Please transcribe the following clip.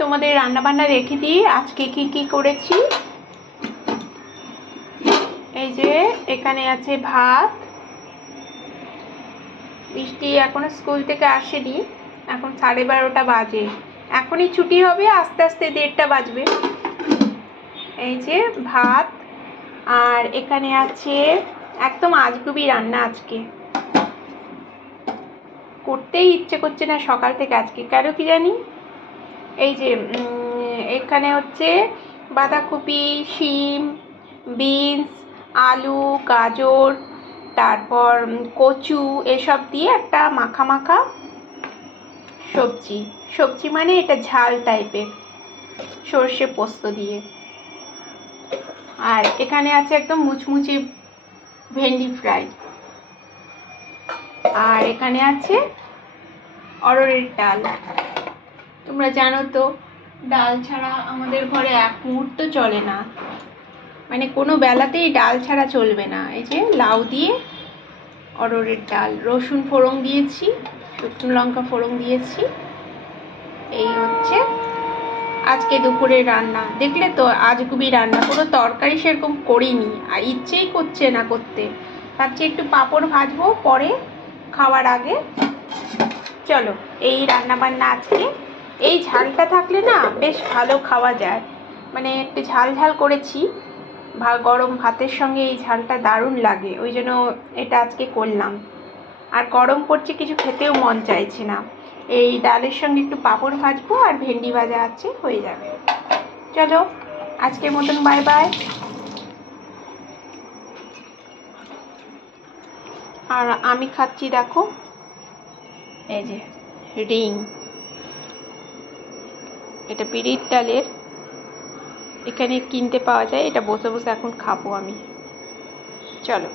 তোমাদের রান্নাবান্না রেখে দিই আজকে কি কি করেছি। এই যে এখানে আছে ভাত। বৃষ্টি এখনো স্কুল থেকে আসেনি, এখন 12:30 বাজে, এখনই ছুটি হবে, আস্তে আস্তে 1:30 বাজবে। এই যে ভাত, আর এখানে আছে একদম আজগুবি রান্না, আজকে করতেই ইচ্ছে করছে না সকাল থেকে আজকে, কেন কি জানি। এই যে এখানে হচ্ছে বাঁধাকপি, শিম, বিনস, আলু, গাজর, তারপর কচু, এসব দিয়ে একটা মাখা মাখা সবজি মানে এটা ঝাল টাইপের, সর্ষে পোস্ত দিয়ে। আর এখানে আছে একদম মুচমুচে ভেন্ডি ফ্রাই। আর এখানে আছে অরহরের ডাল। তোমরা জানো তো ডাল ছাড়া আমাদের ঘরে এক মুহূর্ত চলে না, মানে কোনো বেলাতেই ডাল ছাড়া চলবে না। এই যে লাউ দিয়ে অরহরের ডাল, রসুন ফোড়ন দিয়েছি, শুকনো লঙ্কা ফোড়ন দিয়েছি। এই হচ্ছে আজকে দুপুরের রান্না। দেখলে তো আজগুবি রান্না, কোনো তরকারি সেরকম করিনি, আর ইচ্ছেই করছে না করতে। ভাবছি একটু পাঁপড় ভাজবো পরে খাওয়ার আগে। চলো, এই রান্না বান্না আজকে। এই ঝালটা থাকলে না বেশ ভালো খাওয়া যায়, মানে একটু ঝাল ঝাল করেছি, গরম ভাতের সঙ্গে এই ঝালটা দারুণ লাগে, ওই জন্য এটা আজকে করলাম। আর গরম পড়ছে, কিছু খেতেও মন চাইছে না। এই ডালের সঙ্গে একটু পাঁপড় ভাজবো আর ভেন্ডি ভাজা আছে, হয়ে যাবে। চলো, আজকের মতন বাই বাই। আর আমি খাচ্ছি, দেখো, এই যে রিং, এটা বিড়ির ডালের, এখানে কিনতে পাওয়া যায়, এটা বসে বসে এখন খাবো আমি। চলো।